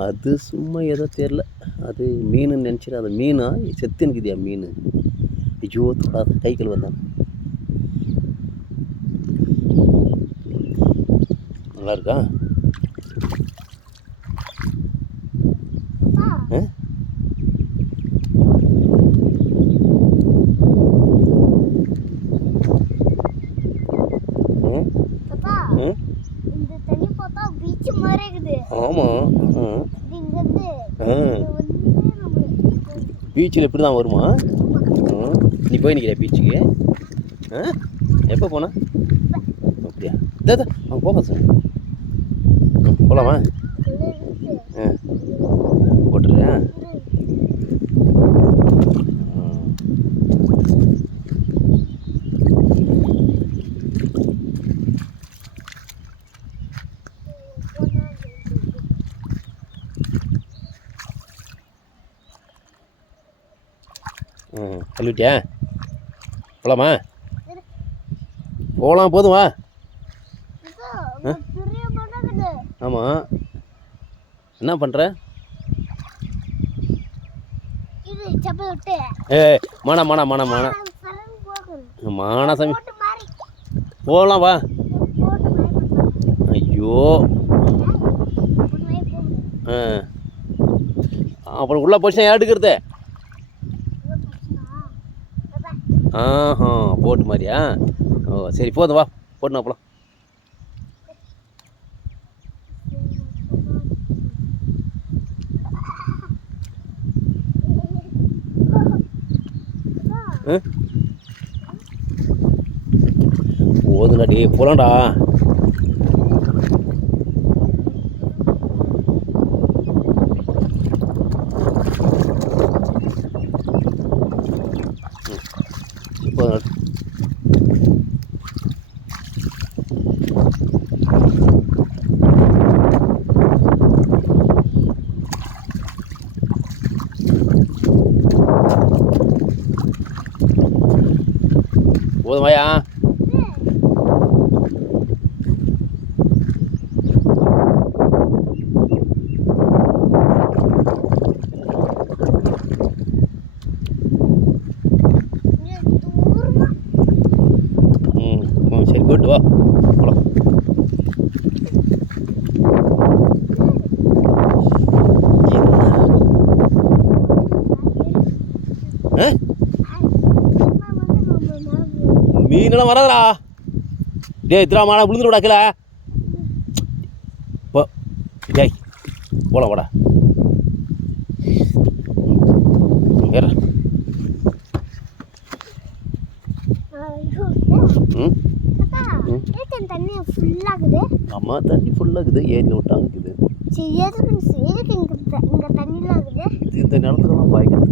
அது சும்மா ஏதோ தெரில, அது மீனுன்னு நினச்சிட்டு அது மீனா செத்து நிற்குதியா மீன். ஐயோ தொடாத, கைகள் வந்தான். நல்லா இருக்கா? ஆமாம், பீச்சில் இப்படி தான் வருமா? நீ போய் நிற்கிற பீச்சுக்கு? எப்போ போனா? அப்படியா? இதான் அவங்க போக சார். போகலாமா? போட்டுருயா? கழுவிட்டியா? போகலாமா? போகலாம், போதும் வா. ஆமாம், என்ன பண்ணுற? மானா மானா மானா மானா மானா சாமி, போகலாம் வா. ஐயோ, அப்புறம் உள்ளே போச்சுன்னா யார் எடுக்கிறது? போட்டு மாதிரியா? ஓ சரி, போதும் வா, போட்டுனா போகலாம். போதுடா டே, போகலாம்டா. போதும் வாயா. சரி, கூட்டு வா போகலாம். மீனெல்லாம் வராதடா டே. இத்தனை மாடா விழுந்துட விடாக்கல. போ டேய், போகலாம் வாடா. ஏற. ஆமாம், தண்ணி ஃபுல்லாகுது. ஏரியில் விட்டாங்குது. இந்த நிலத்துக்கெல்லாம் பாய்க்கிறது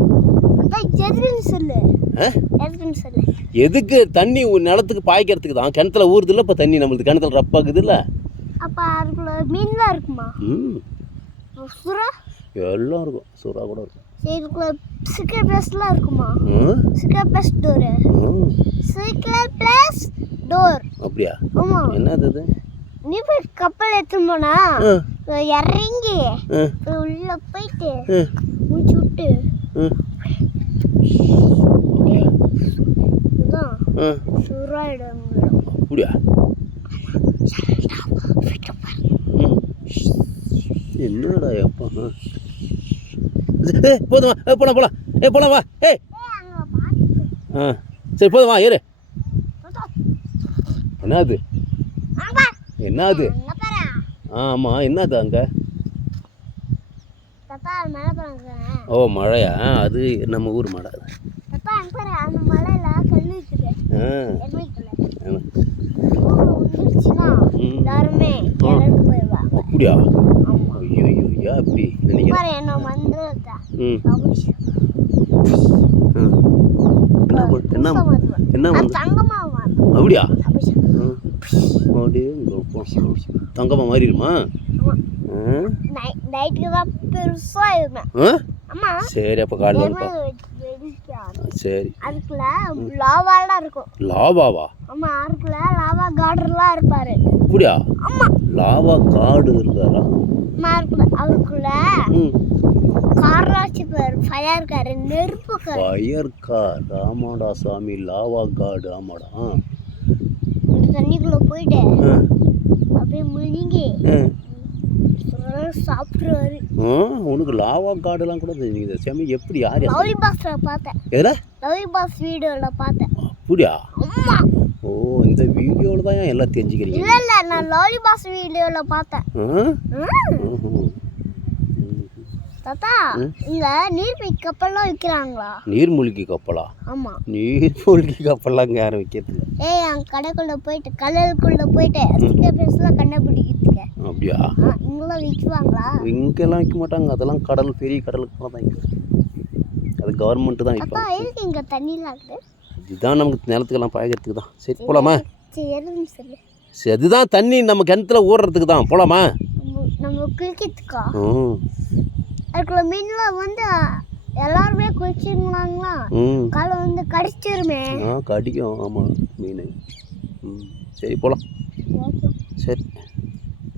எதுக்கு? தண்ணி நிலத்துக்கு பாய்க்கிறதுக்கு தான். கிணத்துல ஊறுது இல்லை இப்போ தண்ணி, நம்மளுக்கு கிணத்துல ரப்பாக்குது இல்லை. மீன்லாம் இருக்குமா? எல்லாம் இருக்கும், சுறா கூட இருக்கும். சிக்கர் பிளஸ்லாம் இருக்குமா? Shikhar plus door. Shikhar plus door. அப்படியா? ஆமா. என்னது அது? நீ போய் கப்பல் எடுத்துன்னு போனா இறங்கி உள்ள போயிட்டு மூச்சு விட்டு சுறாயிடும். அப்படியா? என்னடா அப்பா. போதும் வா, போலாம் போலாம். போலாம் வா. சரி போதும் வா, ஏறு. என்னது? என்னது? ஆமாம், என்னது அங்கே? ஓ மழையா? அது நம்ம ஊர் மழை. அப்படியா? ஐயோ ஐயோ, அப்படி நினைக்கிறேன். என்ன அப்படியா? தங்கமா மாறிடுமா? சரி, அப்போ காலையில் சரி. அதுக்குள்ள லாவாலாம் இருக்கும். லாவாவா? ஆமா, அதுக்குள்ள லாவா காடுலாம் இருப்பாரு. அப்படியா? ஆமா, லாவா காடு இருக்காரா? அதுக்குள்ள ம் காராச்சு பேர் ஃபயர் கார் நெருப்பு கார் ஃபயர் கார் ஆமாடா சாமி லாவா காடு ஆமாடா அந்த தண்ணிக்குள்ள போயிட்டு ஆ அப்படியே முழுங்கி ஆ சாப்பிடுவாரு. உனக்கு லாவா காடுலாம் கூட தெரியுது சாமி எப்படி யார் லவ்லி பாஸ்ல பார்த்தேன். எதில் லவ்லி பாஸ் வீடியோவில் பார்த்தேன். அப்படியா அம்மா ஓ இந்த வீடியோவில் தான் எல்லாம் தெரிஞ்சுக்கிறீங்க இல்லை இல்லை நான் லவ்லி பாஸ் வீடியோவில் பார்த்தேன். தாத்தா இங்க நீர்மூழ்கி கப்பல்லாம் விற்கிறாங்களா? நீர்மூழ்கி கப்பலா? ஆமா நீர்மூழ்கி கப்பல்லாம் இங்கே யாரும் விற்கிறது? ஏய் அங்க கடைக்குள்ள போயிட்டு கடலுக்குள்ள போயிட்டு ஸ்டிக்கர் பேஸ்லாம் கண்டுபிடிக்கிறதுக்கு. அப்படியா? இங்கெல்லாம் விற்குவாங்களா? இங்கெல்லாம் விற்க மாட்டாங்க, அதெல்லாம் கடல் பெரிய கடலுக்கு தான் இங்கே, அது கவர்மெண்ட்டு தான் இப்போ. எதுக்கு இங்கே தண்ணிலாம் இருக்குது? இதுதான் நமக்கு நிலத்துக்கெல்லாம் பாய்க்கிறதுக்கு தான். சரி போகலாமா? சரி எதுவும் சொல்லு. சரி அதுதான் தண்ணி நம்ம கிணத்துல ஊறுறதுக்கு தான். போகலாமா? நம்ம குளிக்கிறதுக்கா? அதுக்குள்ள மீன்லாம் வந்து எல்லாருமே குளிச்சுங்களாங்களா? காலை வந்து கடிச்சிருமே. கடிக்கும் ஆமாம் மீன். சரி போகலாம். சரி